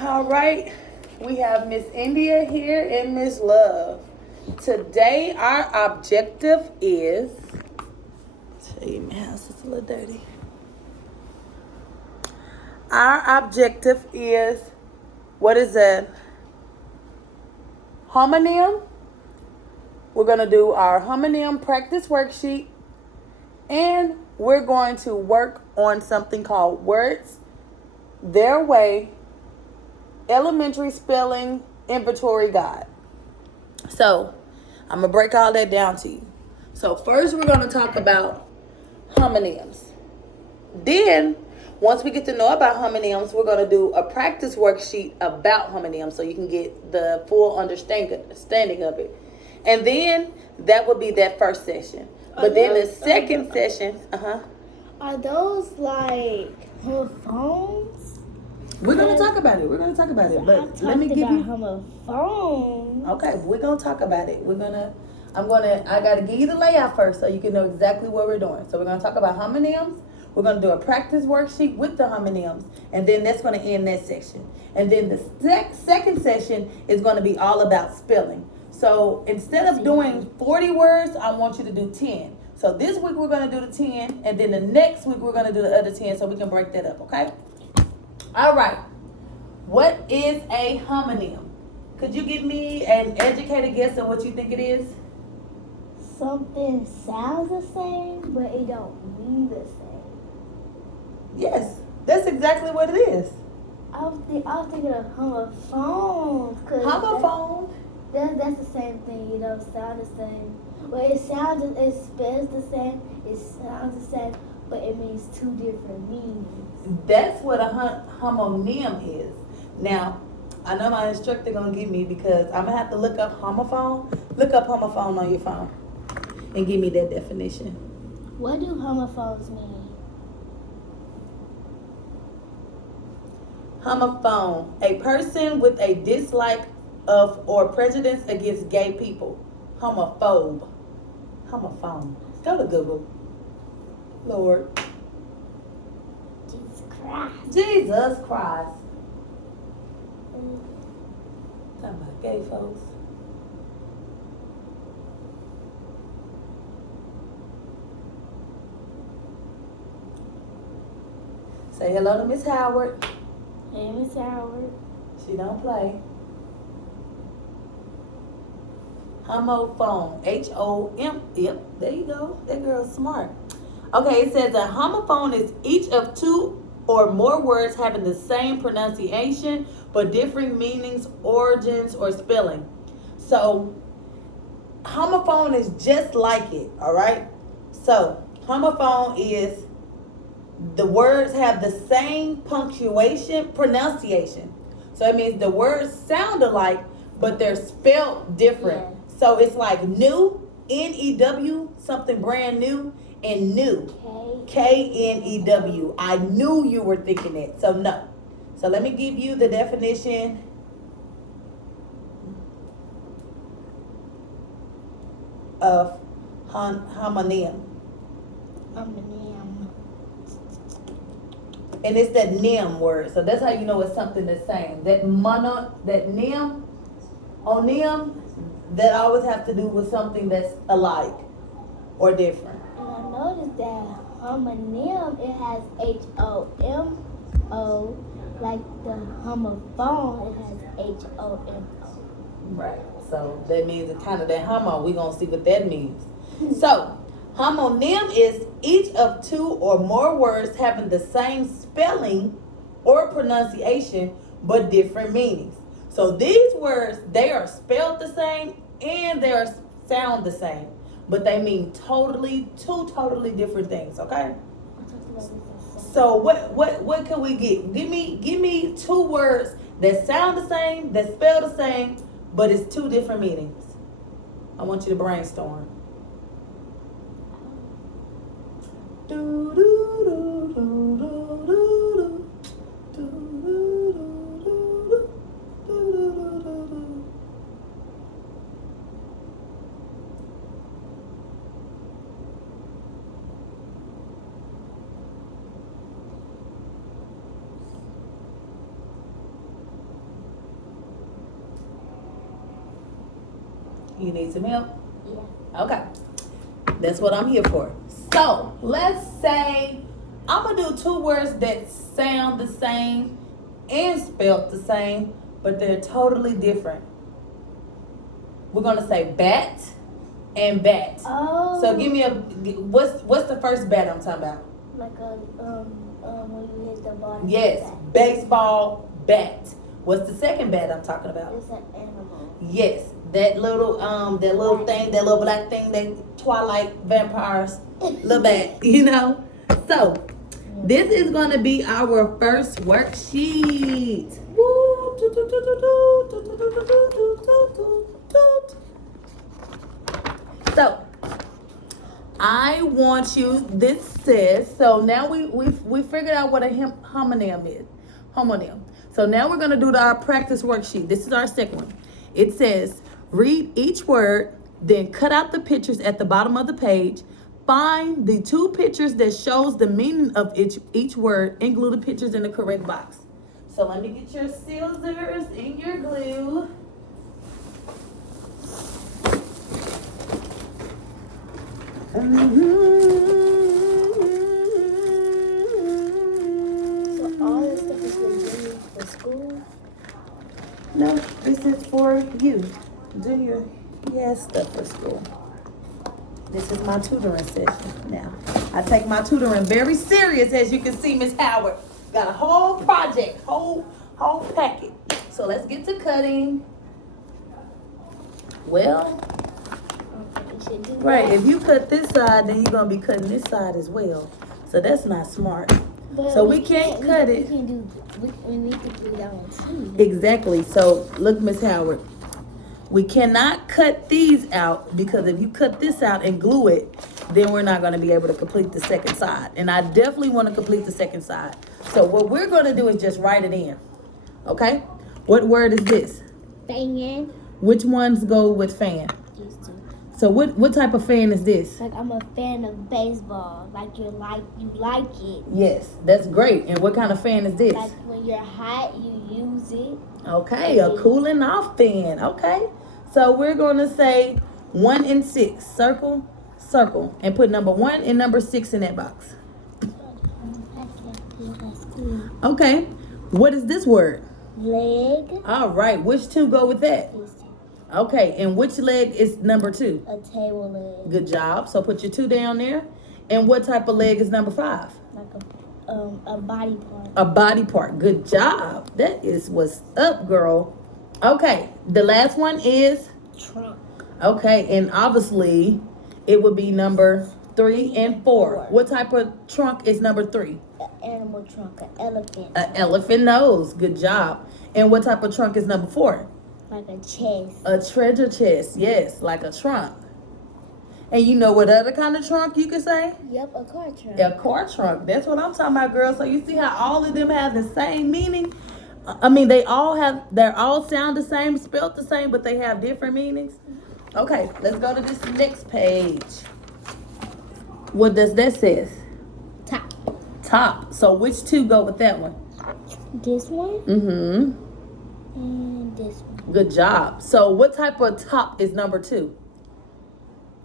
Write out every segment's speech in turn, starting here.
All right, we have Miss India here and Miss Love. Today, our objective is. Tell you, my house is a little dirty. Our objective is, what is a homonym? We're going to do our homonym practice worksheet, and we're going to work on something called Words Their Way Elementary Spelling Inventory Guide. So, I'm going to break all that down to you. So, first we're going to talk about homonyms. Then, once we get to know about homonyms, we're going to do a practice worksheet about homonyms so you can get the full understanding of it. And then, that would be that first session. But then the second session, Are those like homophones? We're going to talk about it. But let me give you homophones. Okay, we're going to talk about it. I got to give you the layout first so you can know exactly what we're doing. So we're going to talk about homonyms. We're going to do a practice worksheet with the homonyms. And then that's going to end that section. And then the second session is going to be all about spelling. So instead of doing 40 words, I want you to do 10. So this week we're going to do the 10. And then the next week we're going to do the other 10 so we can break that up, okay? All right. What is a homonym? Could you give me an educated guess on what you think it is? Something sounds the same, but it don't mean the same. Yes, that's exactly what it is. I was thinking of homophones. Homophone. That's the same thing, sound the same. Well, it spells the same, it sounds the same, but it means two different meanings. That's what a homonym is. Now, I know my instructor gonna give me because I'm gonna have to look up homophone. Look up homophone on your phone and give me that definition. What do homophones mean? Homophone, a person with a dislike of or prejudice against gay people. Homophobe. Homophone. Go to Google. Lord. Jesus Christ. Jesus Christ. Talking about gay folks. Say hello to Miss Howard. Hey, Miss Howard. She don't play. Homophone. H-O-M. Yep, there you go. That girl's smart. Okay, it says a homophone is each of two or more words having the same pronunciation but differing meanings, origins, or spelling. So, homophone is just like it, all right? So, homophone is the words have the same pronunciation. So, it means the words sound alike, but they're spelled different. Yeah. So, it's like new, N-E-W, something brand new, and new, K-N-E-W. I knew you were thinking it, so no. So let me give you the definition of homonym. And it's that nym word. So that's how you know it's something the same. That nym, onym, that always have to do with something that's alike or different. And I noticed that homonym, it has H-O-M-O. Like the homophone, it has H-O-M-O. Right. So that means it's kind of that homo. We're going to see what that means. So, homonym is each of two or more words having the same spelling or pronunciation, but different meanings. So these words, they are spelled the same and they are sound the same, but they mean two totally different things, okay? So what can we get? Give me two words that sound the same, that spell the same, but it's two different meanings. I want you to brainstorm. You need some help? Yeah. Okay. That's what I'm here for. So, let's say I'm going to do two words that sound the same and spelled the same, but they're totally different. We're going to say bat and bat. Oh. So, give me what's the first bat I'm talking about? Like a, when you hit the ball. Yes, bat. baseball bat. What's the second bat I'm talking about? It's an animal. Yes, that little thing, that little black thing, that Twilight vampires, little bat, you know. So this is gonna be our first worksheet. Woo! So I want you. This says so. Now we figured out what a homonym is. Homonym. So now we're gonna do our practice worksheet. This is our second one. It says read each word, then cut out the pictures at the bottom of the page. Find the two pictures that shows the meaning of each word and glue the pictures in the correct box. So let me get your scissors and your glue. So all this stuff is for you for school? No, this is for you. Do your stuff for school. This is my tutoring session now. I take my tutoring very serious, as you can see, Miss Howard. Got a whole project, whole packet. So let's get to cutting. Well, right, if you cut this side, then you're going to be cutting this side as well. So that's not smart. But so we can't cut it. We need to do that one too. Exactly. So look, Miss Howard, we cannot cut these out because if you cut this out and glue it, then we're not going to be able to complete the second side. And I definitely want to complete the second side. So what we're going to do is just write it in. Okay? What word is this? Fan. Which ones go with fan? These two. So what type of fan is this? Like I'm a fan of baseball. Like you like it. Yes, that's great. And what kind of fan is this? Like when you're hot, you use it. Okay, a cooling off fan. Okay. So we're going to say 1 and 6. Circle, circle. And put number 1 and number 6 in that box. Okay. What is this word? Leg. All right. Which two go with that? These two. Okay. And which leg is number 2? A table leg. Good job. So put your 2 down there. And what type of leg is number 5? Like a body part. A body part. Good job. That is what's up, girl. Okay. The last one is Trunk. okay. And obviously it would be number 3 and 4. What type of trunk is number 3? An animal trunk. An elephant. An elephant nose. Good job. And what type of trunk is number 4? Like a chest. A treasure chest. Yes, like a trunk. And you know what other kind of trunk you could say? Yep, a car trunk. A car trunk. That's what I'm talking about, girl. So you see how all of them have the same meaning? I mean, they're all sound the same, spelled the same, but they have different meanings. Okay, let's go to this next page. What does that say? Top. Top. So which 2 go with that one? This one. Mm-hmm. And this one. Good job. So what type of top is number 2?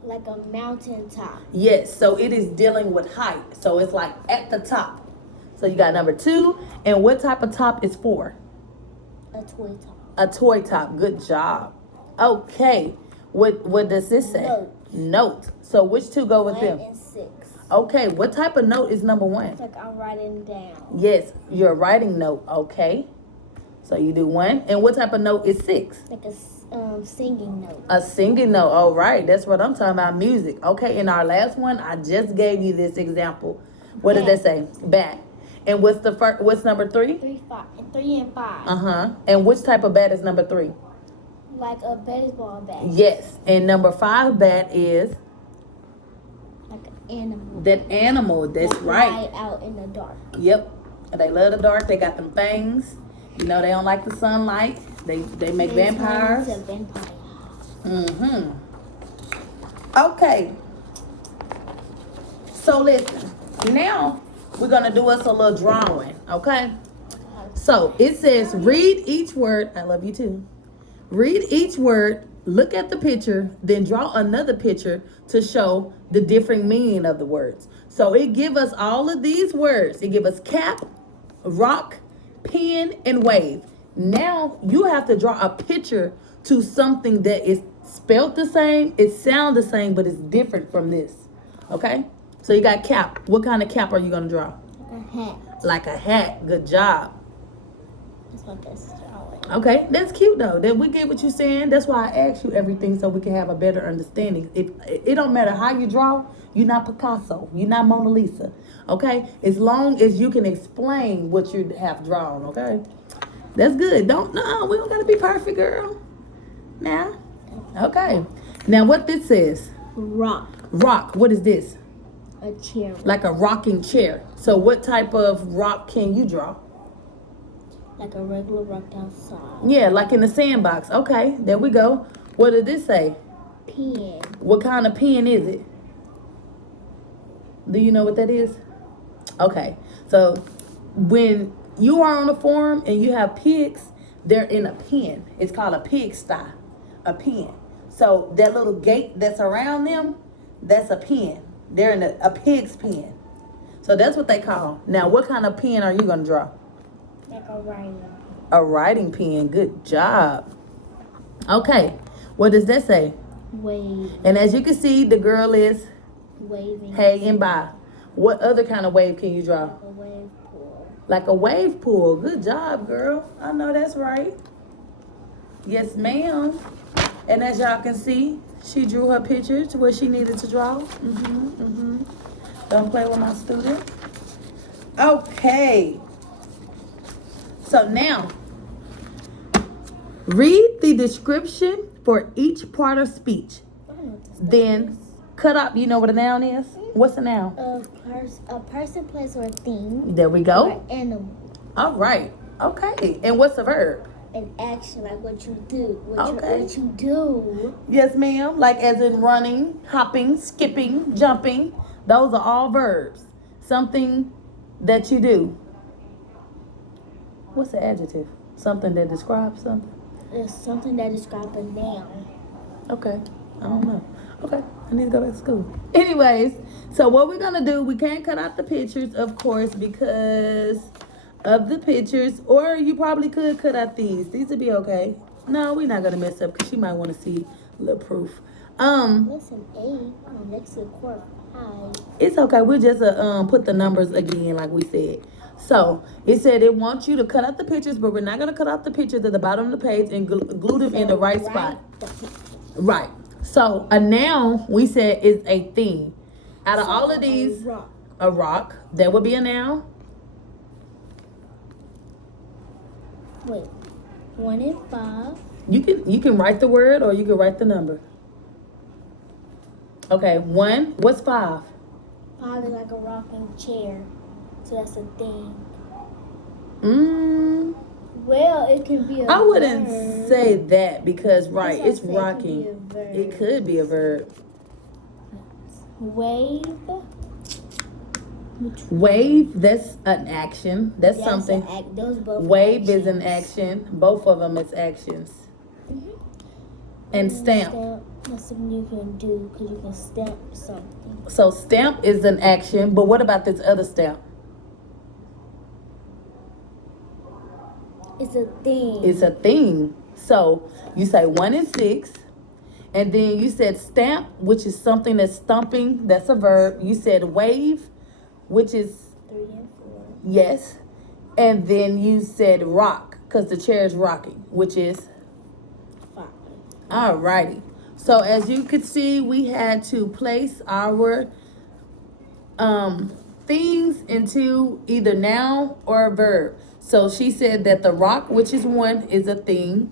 Like a mountain top. Yes, so it is dealing with height. So it's like at the top. So you got number 2. And what type of top is 4? A toy top. A toy top. Good job. Okay. What does this say? Note. Note. So which 2 go with 1 them? and 6. Okay. What type of note is number 1? Like I'm writing down. Yes, your writing note. Okay. So you do 1. And what type of note is 6? Like a singing note. A singing note. All right. That's what I'm talking about. Music. Okay. In our last one, I just gave you this example. What does that say? Bat. And what's the first? What's number 3? 3 and 5. Uh-huh. And which type of bat is number 3? Like a baseball bat. Yes. And number 5 bat is Like an animal. that animal. That's Like right. Fly out in the dark. Yep. They love the dark. They got them fangs. You know they don't like the sunlight. They make They turn vampires. into vampire. Mm-hmm. Okay. So listen. Now we're gonna do us a little drawing. Okay. So it says read each word. I love you too. Read each word, look at the picture, then draw another picture to show the different meaning of the words. So it give us all of these words. It give us cap, rock, pen, and wave. Now you have to draw a picture to something that is spelled the same, it sounds the same, but it's different from this. Okay? So you got cap. What kind of cap are you gonna draw? A hat. Like a hat. Good job. That's what this is drawing. Okay, that's cute though. That we get what you're saying. That's why I asked you everything so we can have a better understanding. If it don't matter how you draw, you're not Picasso, you're not Mona Lisa. Okay, as long as you can explain what you have drawn. Okay, that's good. We don't gotta be perfect, girl. Now, okay. Now what this says? Rock. Rock. What is this? A chair. Like a rocking chair. So what type of rock can you draw? Like a regular rock outside. Yeah, like in the sandbox. Okay, there we go. What did this say? Pen. What kind of pen is it? Do you know what that is? Okay, so when you are on a farm and you have pigs, they're in a pen. It's called a pigsty, a pen. So that little gate that's around them, that's a pen. They're in a pig's pen. So that's what they call. Now, what kind of pen are you going to draw? Like a writing pen. A writing pen. Good job. Okay, what does that say? Wave. And as you can see, the girl is Waving. hey and bye. What other kind of wave can you draw? Like a wave pool. Like a wave pool. Good job, girl. I know that's right. Yes, ma'am. And as y'all can see, she drew her picture to where she needed to draw. Don't play with my student. Okay. So now, read the description for each part of speech. I don't know what this Then cut up. You know what a noun is? What's a noun? A person, place, or a thing. There we Or go. an animal. All right. Okay. And what's a verb? An action, like what you do. Okay. What you do. Yes, ma'am. Like as in running, hopping, skipping, jumping. Those are all verbs. Something that you do. What's the adjective? Something that describes something. It's something that describes a noun. Okay. I don't know. Okay. I need to go back to school. Anyways, so what we're going to do, we can't cut out the pictures, of course, because of the pictures. Or you probably could cut out these. These would be okay. No, we're not going to mess up because she might want to see a little proof. Listen, next to the court. Hi. It's okay. We'll just put the numbers again like we said. So it said it wants you to cut out the pictures, but we're not going to cut out the pictures at the bottom of the page and glue them in the right spot. Right. So a noun, we said, is a thing. Out of all of these, a rock, that would be a noun. Wait, 1 and 5. You can write the word or you can write the number. Okay, 1. What's 5? 5 is like a rocking chair, so that's a thing. Well, it can be a I wouldn't verb. say that because That's it's what I said, rocking. it could be a verb. It could be a verb. Wave. Wave, that's an action. That's That's something. Those both Wave is an actions. action. Both of them is actions. And stamp. That's something you can do because you can stamp something. So stamp is an action, but what about this other stamp? It's a thing. It's a thing. So you say 1 and 6, and then you said stamp, which is something that's stumping. That's a verb. You said wave, which is 3 and 4. yes, and then you said rock because the chair is rocking, which is 5. alrighty. So as you could see, we had to place our things into either noun or a verb. So she said that the rock, which is 1, is a thing,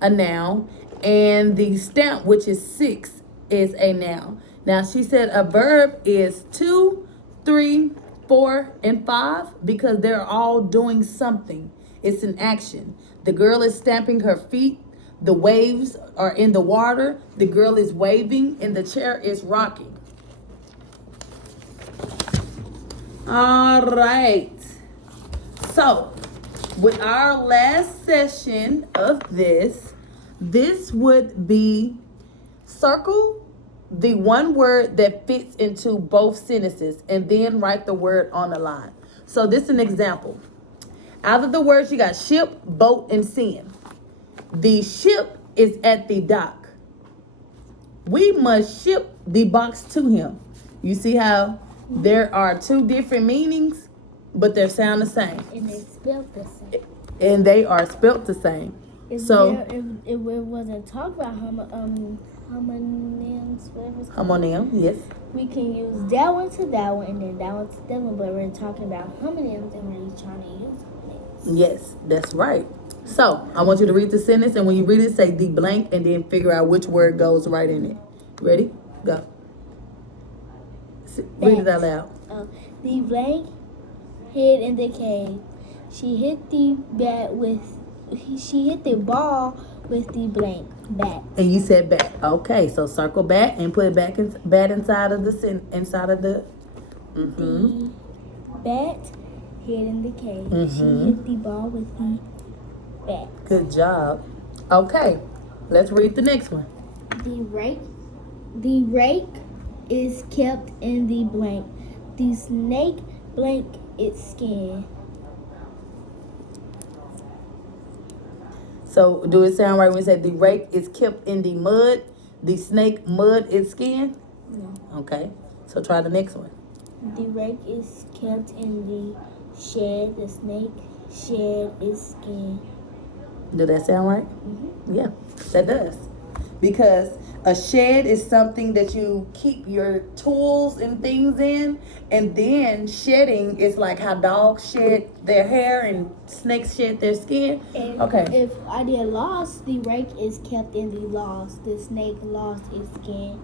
a noun, and the stamp, which is 6, is a noun. Now she said a verb is 2, 3, 4, and 5 because they're all doing something. It's an action. The girl is stamping her feet. The waves are in the water. The girl is waving, and the chair is rocking. All right. So, with our last session of this, This would be circle the one word that fits into both sentences and then write the word on the line. So this is an example. Out of the words, you got ship, boat, and send. The ship is at the dock. We must ship the box to him. You see how there are two different meanings, but they sound the same. And they spelled the same. And they are spelt the same. If it wasn't talking about homonyms, whatever it's called, Homonym, yes. we can use that one to that one and then that one to that one, but we're talking about homonyms and we're trying to use homonyms. Yes, that's right. So, I want you to read the sentence, and when you read it, say the blank, and then figure out which word goes right in it. Ready? Go. Read it out loud. The blank hid in the cave. She hit the ball with the blank bat. And you said bat. Okay, so circle bat and put it back in bat inside of the. The bat hid in the cave. Mm-hmm. She hit the ball with the bat. Good job. Okay, let's read the next one. The rake is kept in the blank. The snake blank its skin. So, do it sound right when we say the rake is kept in the mud? The snake mud its skin? No. Okay, so try the next one. The rake is kept in the shed. The snake shed its skin. Do that sound right? Mm-hmm. Yeah, that does. Because a shed is something that you keep your tools and things in, and then shedding is like how dogs shed their hair and snakes shed their skin. And okay. If I did lost, the rake is kept in the lost. The snake lost its skin.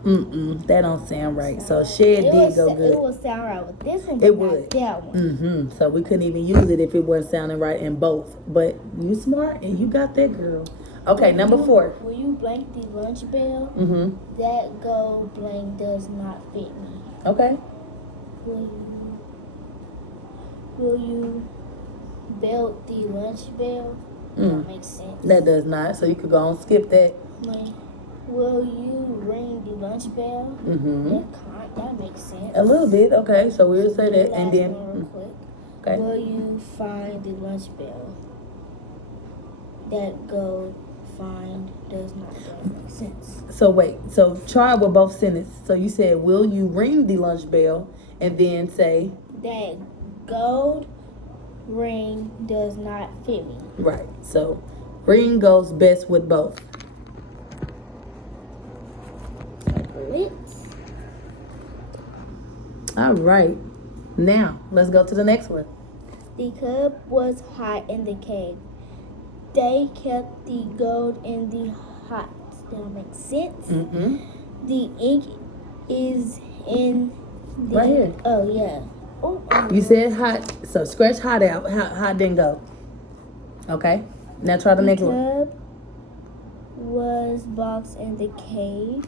That don't sound right. So shed did go good. It would sound right with this one, but it not would. that one. So we couldn't even use it if it wasn't sounding right in both. But you smart and you got that, girl. Okay, number 4. Will you blank the lunch bell? That gold blank does not fit me. Okay. Will you belt the lunch bell? That makes sense. That does not. So you could go and skip that. Will you ring the lunch bell? That makes sense. A little bit. Okay, so we'll say that, and Last then. one real quick. Okay. Will you find the lunch bell? That gold find does not make sense. So wait. So try with both sentences. So you said, "Will you ring the lunch bell?" And then say that gold ring does not fit me. Right. So ring goes best with both. All right. Now let's go to the next one. The cub was hot in the cave. They kept the gold in the hot. Does that make sense? The ink is in the... Right here. Oh, yeah. You said hot, so scratch hot out. Hot didn't go. Okay. Now try the next one. The cub was boxed in the cave.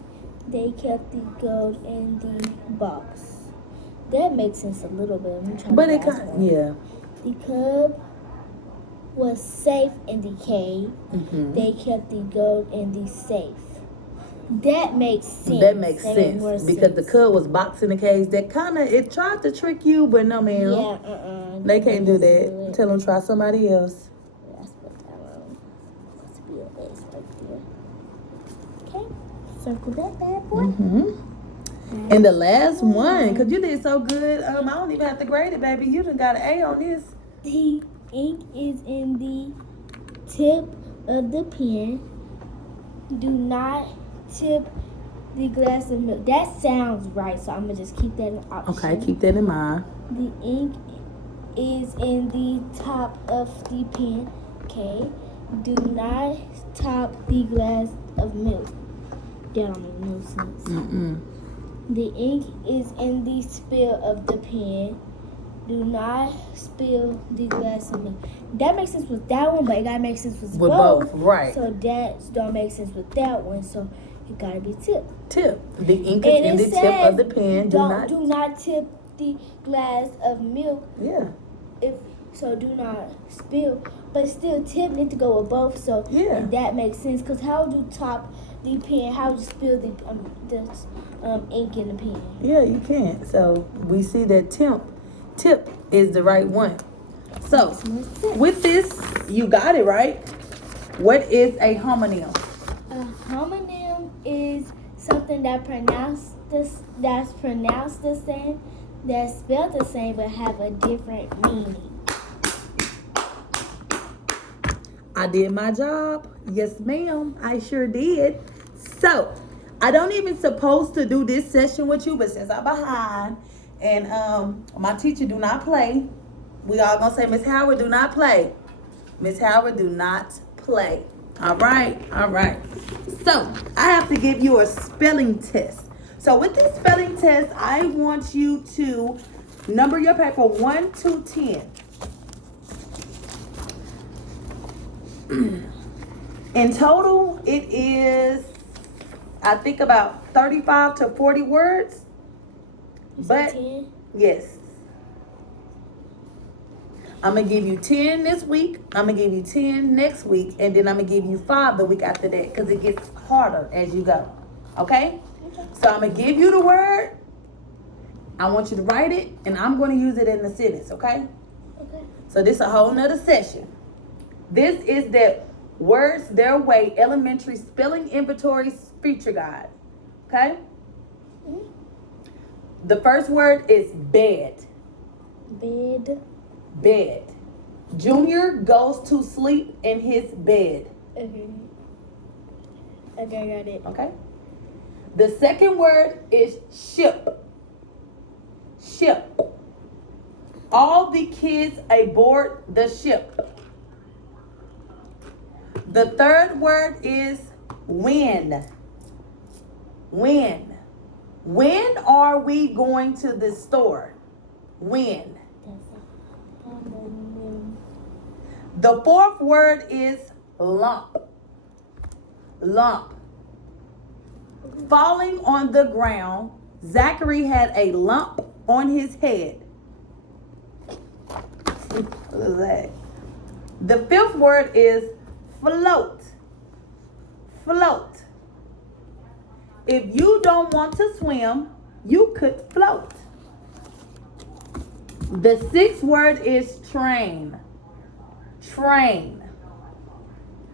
They kept the gold in the box. That makes sense a little bit. But it kind of, yeah. The cub was safe in the cave. They kept the gold in the safe. That makes sense. That makes sense because the cub was boxed in the cage. That kind of, it tried to trick you, but no, man. Yeah, They can't do that. Tell them try somebody else. That's what that must be a base right there. Okay, circle that bad boy. And the last one, because you did so good, I don't even have to grade it, baby. You done got an A on this. The ink is in the tip of the pen. Do not tip the glass of milk. That sounds right, so I'm going to just keep that in option. Okay, keep that in mind. The ink is in the top of the pen. Okay. Do not top the glass of milk. That don't make no sense. The ink is in the spill of the pen. Do not spill the glass of milk. That makes sense with that one, but it gotta make sense with both. Right. So that don't make sense with that one. So it gotta be tip. Tip. The ink is in the tip of the pen. Do not tip the glass of milk. Yeah. Do not spill But still, tip need to go with both, so Yeah. that makes sense. Because how would you top the pen? How would you spill the ink in the pen? Yeah, you can't. So we see that tip is the right one. So Makes more sense. with this, you got it right. What is a homonym? A homonym is something that's pronounced the same, that's spelled the same, but have a different meaning. I did my job. Yes, ma'am. I sure did. So, I don't even supposed to do this session with you, but since I'm behind and my teacher do not play, we all gonna say, Miss Howard, do not play. Miss Howard, do not play. All right. So, I have to give you a spelling test. So, with this spelling test, I want you to number your paper 1 to 10. In total, it is, I think, about 35 to 40 words. You said But 10? yes, I'm gonna give you 10 this week. I'm gonna give you 10 next week, and then I'm gonna give you 5 the week after that, because it gets harder as you go. Okay? So I'm gonna give you the word. I want you to write it, and I'm gonna use it in the sentence. Okay? Okay. So this is a whole nother session. This is the Words Their Way Elementary Spelling Inventory Feature Guide. Okay? Mm-hmm. The first word is bed. Bed. Bed. Junior goes to sleep in his bed. Okay. Okay, got it. Okay? The second word is ship. Ship. All the kids aboard the ship. The third word is when. When. When are we going to the store? When. That's a homonym. The fourth word is lump. Lump. Falling on the ground, Zachary had a lump on his head. What is that? The fifth word is float. Float. If you don't want to swim, you could float. The sixth word is train. Train.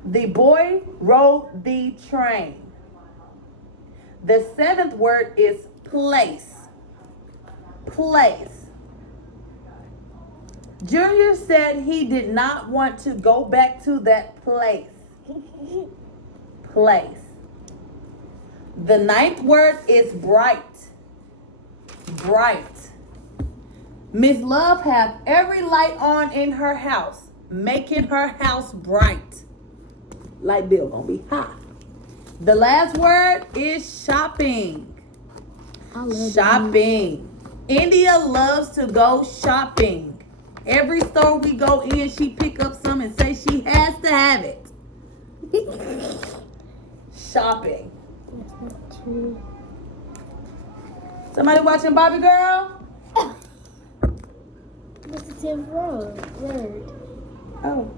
The boy rode the train. The seventh word is place. Place. Junior said he did not want to go back to that place. Place. The ninth word is bright. Bright. Miss Love have every light on in her house, making her house bright. Light bill gonna be high. The last word is shopping. I love Shopping. India loves to go shopping. Every store we go in, she pick up some and say she has to have it. Shopping. That's not true. Somebody watching Bobby Girl? What's the 10th word? Oh.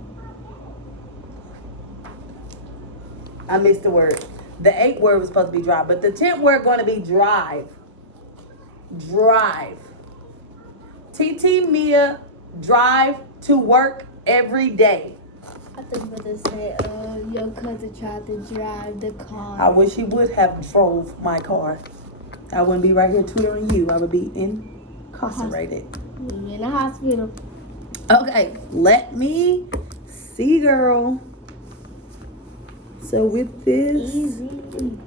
I missed the word. The 8th word was supposed to be drive, but the 10th word going to be drive. Drive. TT Mia drive to work every day. I think about to say, your cousin tried to drive the car. I wish he would have drove my car. I wouldn't be right here tutoring you. I would be incarcerated. In the hospital. Okay, let me see, girl. So with this, Easy.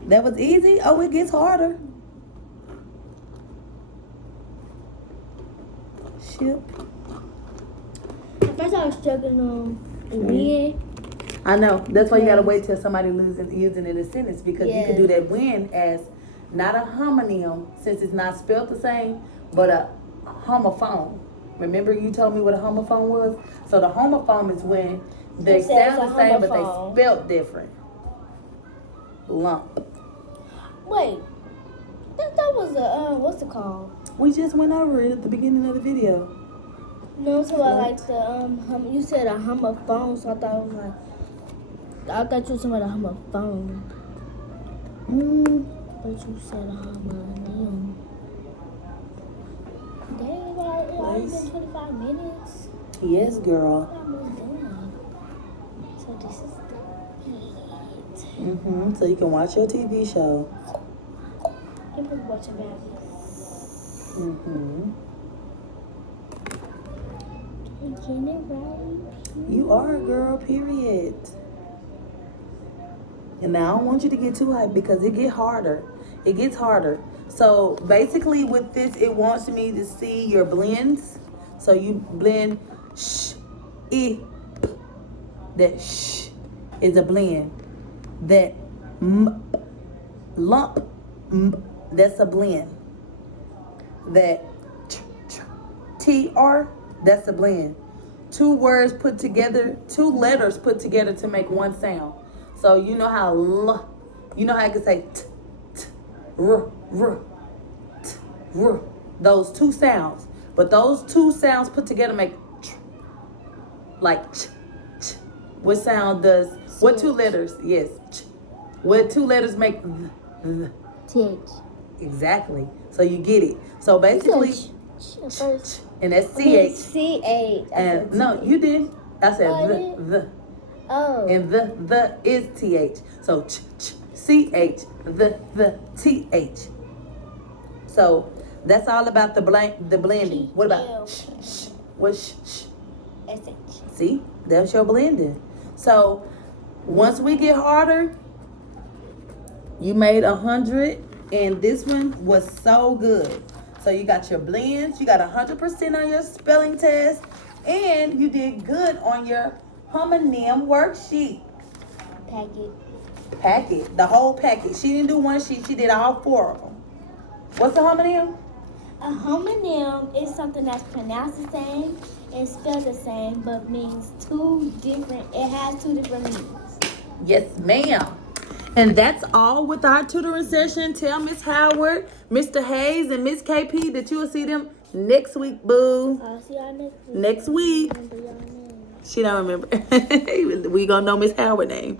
that was easy. Oh, it gets harder. Ship. At first I was struggling on when. I know. That's why you gotta wait till somebody using it in a sentence, because you can do that when as not a homonym, since it's not spelled the same, but a homophone. Remember you told me what a homophone was? So the homophone is when they It says sound a the same, but homophone. they spelled different. Lump. Wait. That was a, what's it called? We just went over it at the beginning of the video. No, so I like the you said a homophone, so I thought it was like I thought you were talking about a homophone. But you said a homonym. Dang, it already been 25 minutes. Yes, girl. Almost done. So this is the it. So you can watch your TV show. You can watch it back. Getting it right. You are a girl, period. And now I don't want you to get too hyped because it gets harder. It gets harder. So basically with this, it wants me to see your blends. So you blend sh, I, p. That sh is a blend. That m, lump, m, that's a blend. That tr, that's a blend. Two words put together, two letters put together to make one sound. So you know how you know how I can say t, t, r, t, r. Those two sounds. But those two sounds put together make tr, like ch, ch. What sound does, what two letters, yes, ch. What two letters make th? TH. Exactly. So you get it. So basically, First. and that's CH. CH. And no, you did. I said the. Oh. And the is TH. So CH, the TH. So that's all about the blending. What about sh? What's sh? SH. See, that's your blending. So once we get harder, you made 100, and this one was so good. So you got your blends, you got 100% on your spelling test, and you did good on your homonym worksheet. Packet, the whole packet. She didn't do one sheet, she did all 4 of them. What's a homonym? A homonym is something that's pronounced the same and spelled the same, but means it has two different meanings. Yes, ma'am. And that's all with our tutoring session. Tell Miss Howard, Mr. Hayes, and Miss KP that you will see them next week, boo. I'll see y'all next week. Next week. Remember y'all name. She don't remember. We gonna know Miss Howard's name.